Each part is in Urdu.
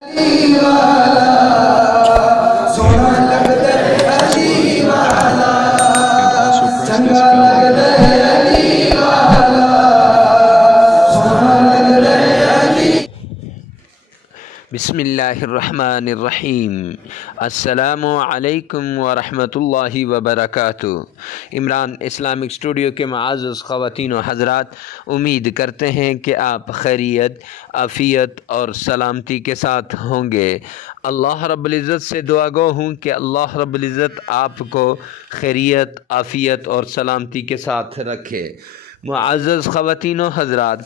بسم اللہ الرحمن الرحیم۔ السلام علیکم ورحمۃ اللہ وبرکاتہ۔ عمران اسلامک اسٹوڈیو کے معزز خواتین و حضرات، امید کرتے ہیں کہ آپ خیریت، عافیت اور سلامتی کے ساتھ ہوں گے۔ اللہ رب العزت سے دعا گو ہوں کہ اللہ رب العزت آپ کو خیریت، عافیت اور سلامتی کے ساتھ رکھے۔ معزز خواتین و حضرات،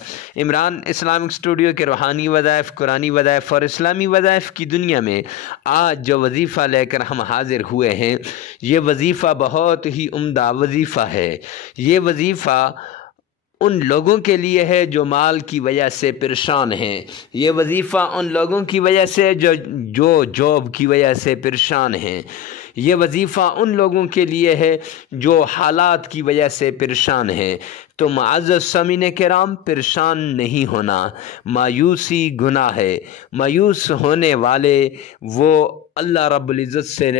عمران اسلامک اسٹوڈیو کے روحانی وظائف، قرآنی وظائف اور اسلامی وظائف کی دنیا میں آج جو وظیفہ لے کر ہم حاضر ہوئے ہیں، یہ وظیفہ بہت ہی عمدہ وظیفہ ہے۔ یہ وظیفہ ان لوگوں کے لیے ہے جو مال کی وجہ سے پریشان ہیں۔ یہ وظیفہ ان لوگوں کی وجہ سے جو جاب کی وجہ سے پریشان ہیں۔ یہ وظیفہ ان لوگوں کے لیے ہے جو حالات کی وجہ سے پریشان ہیں۔ تو معزز سامعین کرام، پریشان نہیں ہونا، مایوسی گناہ ہے۔ مایوس ہونے والے وہ اللہ رب العزت سے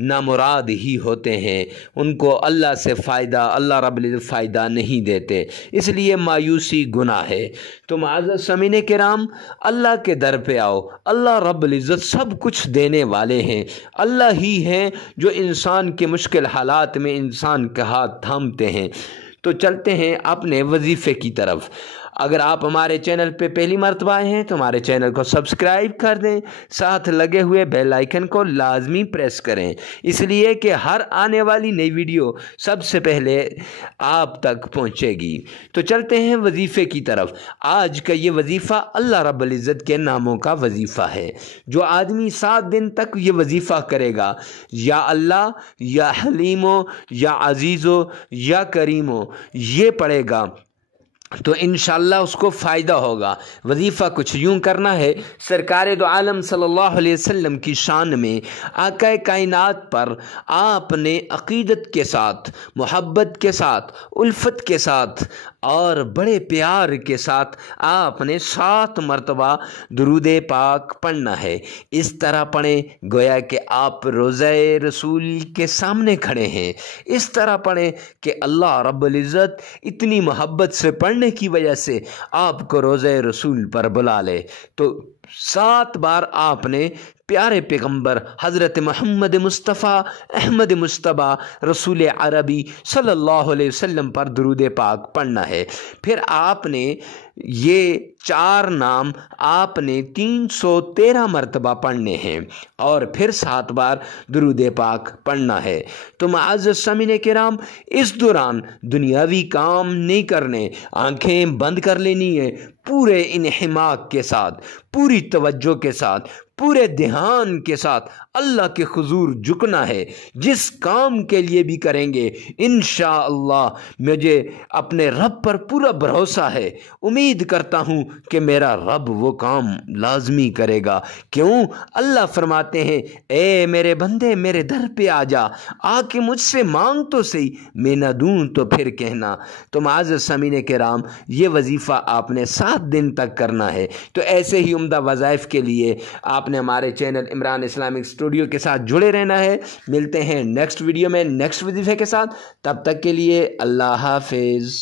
نامراد ہی ہوتے ہیں، ان کو اللہ سے اللہ رب العزت فائدہ نہیں دیتے، اس لیے مایوسی گناہ ہے۔ تو معزز سامعین کرام، اللہ کے در پہ آؤ۔ اللہ رب العزت سب کچھ دینے والے ہیں۔ اللہ ہی ہیں جو انسان کے مشکل حالات میں انسان کا ہاتھ تھامتے ہیں۔ تو چلتے ہیں اپنے وظیفے کی طرف۔ اگر آپ ہمارے چینل پہ پہلی مرتبہ آئے ہیں تو ہمارے چینل کو سبسکرائب کر دیں، ساتھ لگے ہوئے بیل آئیکن کو لازمی پریس کریں، اس لیے کہ ہر آنے والی نئی ویڈیو سب سے پہلے آپ تک پہنچے گی۔ تو چلتے ہیں وظیفے کی طرف۔ آج کا یہ وظیفہ اللہ رب العزت کے ناموں کا وظیفہ ہے۔ جو آدمی 7 دن تک یہ وظیفہ کرے گا، یا اللہ، یا حلیمو، یا عزیزو، یا کریمو، یہ پڑھے گا تو انشاءاللہ اس کو فائدہ ہوگا۔ وظیفہ کچھ یوں کرنا ہے۔ سرکار دو عالم صلی اللہ علیہ وسلم کی شان میں آقا کائنات پر آپ نے عقیدت کے ساتھ، محبت کے ساتھ، الفت کے ساتھ اور بڑے پیار کے ساتھ آپ نے 7 مرتبہ درود پاک پڑھنا ہے۔ اس طرح پڑھیں گویا کہ آپ روضہ رسول کے سامنے کھڑے ہیں۔ اس طرح پڑھیں کہ اللہ رب العزت اتنی محبت سے پڑھنے کی وجہ سے آپ کو روضہ رسول پر بلا لے۔ تو 7 بار آپ نے پیارے پیغمبر حضرت محمد مصطفیٰ احمد مصطفیٰ رسول عربی صلی اللہ علیہ وسلم پر درود پاک پڑھنا ہے۔ پھر آپ نے یہ 4 نام آپ نے 313 مرتبہ پڑھنے ہیں، اور پھر 7 بار درود پاک پڑھنا ہے۔ تو معزز سامعین کرام، اس دوران دنیاوی کام نہیں کرنے، آنکھیں بند کر لینی ہے، پورے انہماک کے ساتھ، پوری توجہ کے ساتھ، پورے دھیان کے ساتھ اللہ کے حضور جھکنا ہے۔ جس کام کے لیے بھی کریں گے انشاءاللہ مجھے اپنے رب پر پورا بھروسہ ہے، امید کرتا ہوں کہ میرا رب وہ کام لازمی کرے گا۔ کیوں؟ اللہ فرماتے ہیں، اے میرے بندے میرے در پہ آ جا، آ کے مجھ سے مانگ تو صحیح، میں نہ دوں تو پھر کہنا۔ تو معزز سامعین کرام، یہ وظیفہ آپ نے 7 دن تک کرنا ہے۔ تو ایسے ہی عمدہ وظائف کے لیے آپ نے ہمارے چینل عمران اسلامک اسٹوڈیو کے ساتھ جڑے رہنا ہے۔ ملتے ہیں نیکسٹ ویڈیو میں نیکسٹ وظیفے کے ساتھ، تب تک کے لیے اللہ حافظ۔